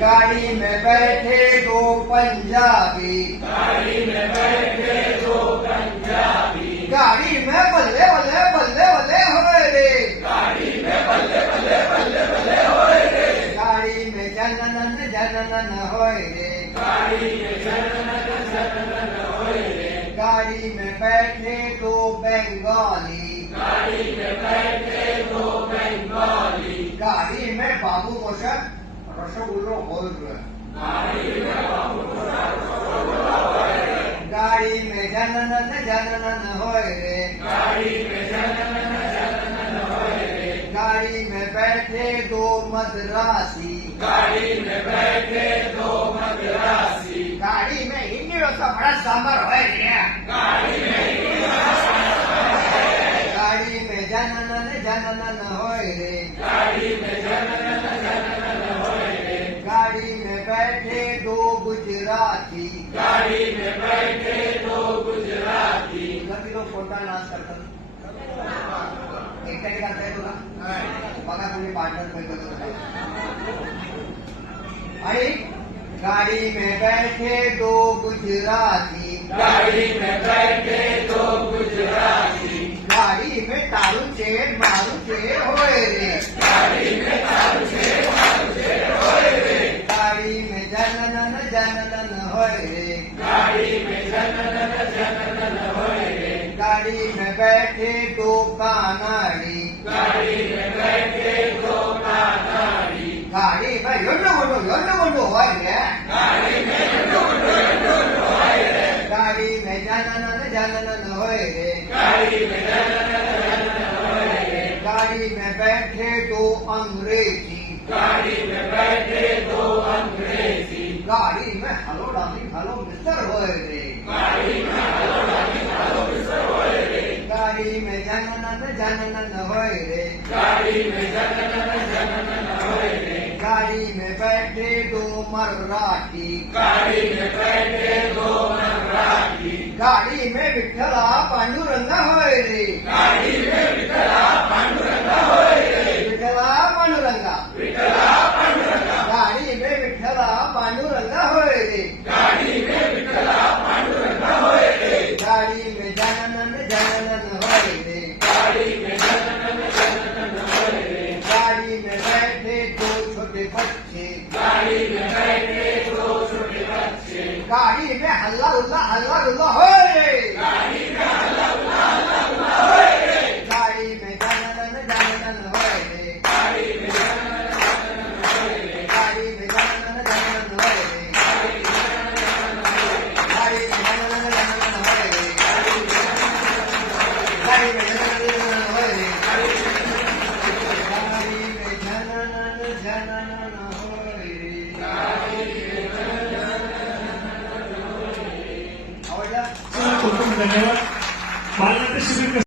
गाड़ी में बैठे दो पंजाबी गाड़ी में बैठे दो पंजाबी गाड़ी में बल्ले बल्ले बल्ले बल्ले होए रे गाड़ी में बल्ले बल्ले बल्ले बल्ले होए रे गाड़ी में जनन जनन होय रे गाड़ी में जनन जनन होय रे गाड़ी में बैठे दो बंगाली। गाड़ी में बाबू मोशक रसगुल्लो बोल रहे गाड़ी में जननन जननन होय रे। गाड़ी में जननन जननन होय रे। गाड़ी में बैठे दो मद्रासी। गाड़ी में बैठे दो मद्रासी। गाड़ी में हिंदी का बड़ा सांबर होय में जननन जननन होय रे। गाड़ी में बैठे दो गुजराती। गाड़ी में बैठे दो गुजराती। कभी लोग कोणता नाच करतात एकट्याने करताय तुला बघा तुम्ही पार्टनर पैकी आणि गाड़ी में बैठे दो गुजराती। गाड़ी में बैठे गाड़ी में तारू से मारू से होए रे गाड़ी में जननन जननन होय रे गाड़ी में जनन जनन होए रे गाड़ी में बैठे दो कानाड़ी गाड़ी में बैठे दो नानाड़ी गाड़ी में योंडो गोंडो योंडो गोंडो होय रे गाड़ी में डो डो डो होए रे गाड़ी में जननन जननन होय रे गाड़ी में जनन जनन होए रे गाड़ी में बैठे दो अंग्रेज़ी। गाड़ी में बैठे दो अंग्रेज़ी। गाड़ी में हेलो डार्लिंग हेलो मिस्टर होय रे। गाड़ी में हेलो डार्लिंग हेलो मिस्टर होए रे। गाड़ी में जननन जननन होय रे। गाड़ी में जनन जनन होए रे। गाड़ी में बैठे दो मराठी। गाड़ी में बैठे दो मराठी गाड़ी में विठ्ठला पांडुरंग होय रे गाड़ी में विठला पांडुरंग होय रे विठ्ठला पांडुरंगा विठला पांडुरंग गाड़ी में विठ्ठला पांडुरंग होय रे गाड़ी में विठला पांडुरंग होय रे गाड़ी में जननन जननन होय रे गाड़ी में जनन जनन होय रे गाड़ी में बैठे दो छोटे बच्चे गाड़ी में बैठे दो छोटे बच्चे गाड़ी में हल्ला उल्ला हल्ला उल्ला होय खूप खूप धन्यवाद. बालनाट्य शिबिर